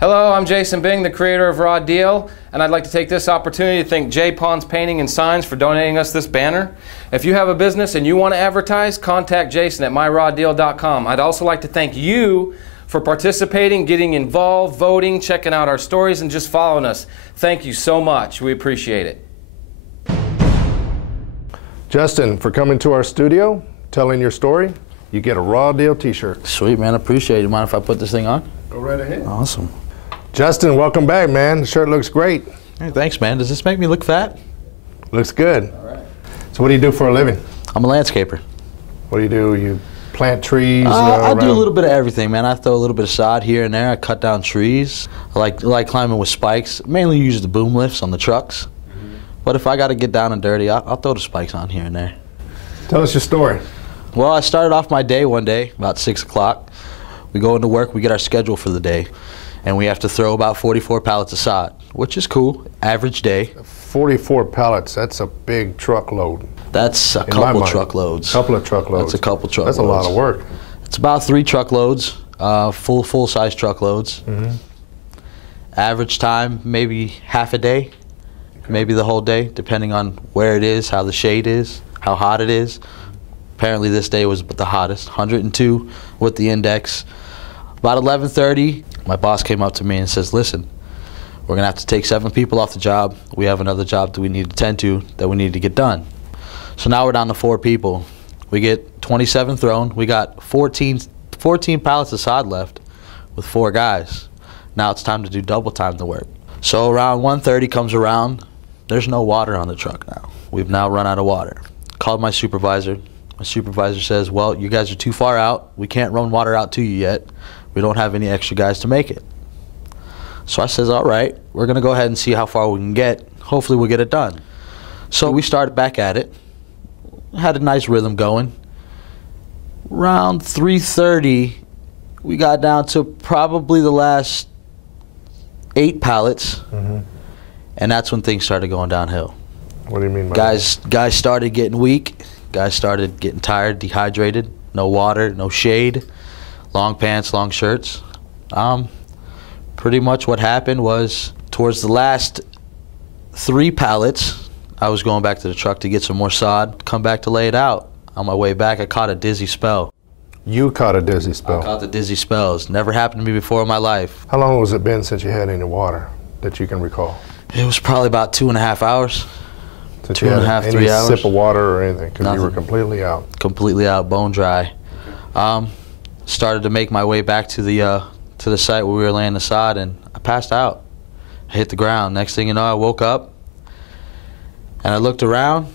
Hello, I'm Jason Bing, the creator of Raw Deal, and I'd like to take this opportunity to thank J. Pons Painting and Signs for donating us this banner. If you have a business and you want to advertise, contact Jason at myrawdeal.com. I'd also like to thank you for participating, getting involved, voting, checking out our stories, and just following us. Thank you so much. We appreciate it. Justin, for coming to our studio, telling your story, you get a Raw Deal t-shirt. Sweet, man. Appreciate it. Mind if I put this thing on? Go right ahead. Awesome. Justin, welcome back, man. The shirt looks great. Hey, thanks, man. Does this make me look fat? Looks good. All right. So what do you do for a living? I'm a landscaper. What do? You plant trees? I do a little bit of everything, man. I throw a little bit of sod here and there. I cut down trees. I like climbing with spikes. Mainly use the boom lifts on the trucks. But if I got to get down and dirty, I'll throw the spikes on here and there. Tell us your story. Well, I started off my day one day, about 6 o'clock. We go into work, we get our schedule for the day, and we have to throw about 44 pallets of sod, which is cool, average day. 44 pallets, that's a big truckload. That's a couple truckloads. Couple of truckloads. That's a couple truckloads. That's a lot of work. It's about 3 truckloads, full-size truckloads. Mm-hmm. Average time, maybe half a day, maybe the whole day, depending on where it is, how the shade is, how hot it is. Apparently this day was the hottest, 102 with the index. About 11:30, my boss came up to me and says, listen, we're gonna have to take 7 people off the job. We have another job that we need to tend to, that we need to get done. So now we're down to 4 people. We get 27 thrown. We got 14 pallets of sod left with 4 guys. Now it's time to do double time the work. So around 1:30 comes around. There's no water on the truck now. We've now run out of water. Called my supervisor. My supervisor says, well, you guys are too far out. We can't run water out to you yet. We don't have any extra guys to make it. So I says, all right, we're gonna go ahead and see how far we can get. Hopefully we'll get it done. So we started back at it. Had a nice rhythm going. Around 3:30, we got down to probably the last 8 pallets. Mm-hmm. And that's when things started going downhill. What do you mean by that? Guys started getting weak. Guys started getting tired, dehydrated. No water, no shade. Long pants, long shirts. Pretty much what happened was towards the last 3 pallets, I was going back to the truck to get some more sod, come back to lay it out. On my way back, I caught a dizzy spell. You caught a dizzy spell? I caught the dizzy spells. Never happened to me before in my life. How long has it been since you had any water that you can recall? It was probably about 2.5 hours. Since 2.5, 3 hours. Any sip of water or anything, because you were Nothing. completely out. Completely out, bone dry. Started to make my way back to the site where we were laying the sod, and I passed out. I hit the ground. Next thing you know, I woke up, and I looked around,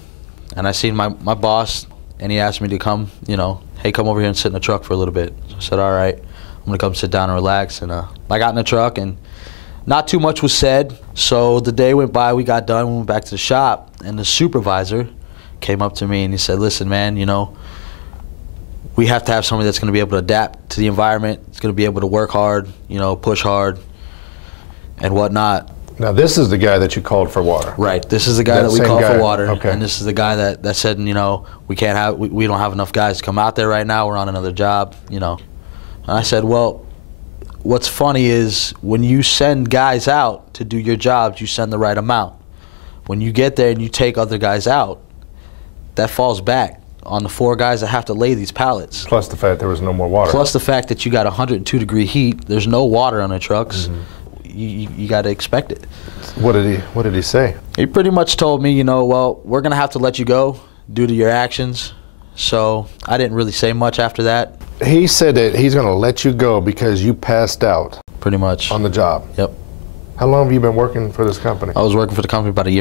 and I seen my boss, and he asked me to come, hey, come over here and sit in the truck for a little bit. So I said, all right, I'm gonna come sit down and relax. And I got in the truck, and not too much was said. So the day went by, we got done, we went back to the shop, and the supervisor came up to me and he said, listen, man, we have to have somebody that's going to be able to adapt to the environment. It's going to be able to work hard, push hard, and whatnot. Now this is the guy that you called for water. Right. This is the guy that we called for water. Okay. And this is the guy that said, we don't have enough guys to come out there right now. We're on another job, And I said, well, what's funny is when you send guys out to do your jobs, you send the right amount. When you get there and you take other guys out, that falls back on the 4 guys that have to lay these pallets. Plus the fact there was no more water. Plus the fact that you got 102-degree heat, there's no water on the trucks. Mm-hmm. You got to expect it. What did he say? He pretty much told me, well, we're going to have to let you go due to your actions. So I didn't really say much after that. He said that he's going to let you go because you passed out. Pretty much. On the job? Yep. How long have you been working for this company? I was working for the company about 1.5 years.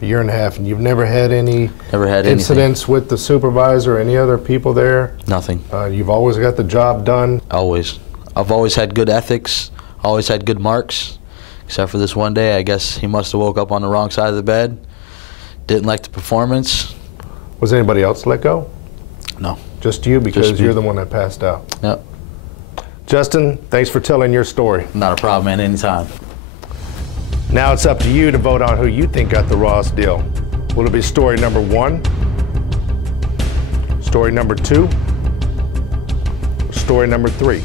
A year and a half, and you've never had any incidents with the supervisor or any other people there? Nothing. You've always got the job done? Always. I've always had good ethics, always had good marks, except for this one day. I guess he must have woke up on the wrong side of the bed, didn't like the performance. Was anybody else let go? No. Just you, because Just me. You're the one that passed out? Yep. Justin, thanks for telling your story. Not a problem, man, anytime. Now it's up to you to vote on who you think got the rawest deal. Will it be story number 1, story number 2, or story number 3?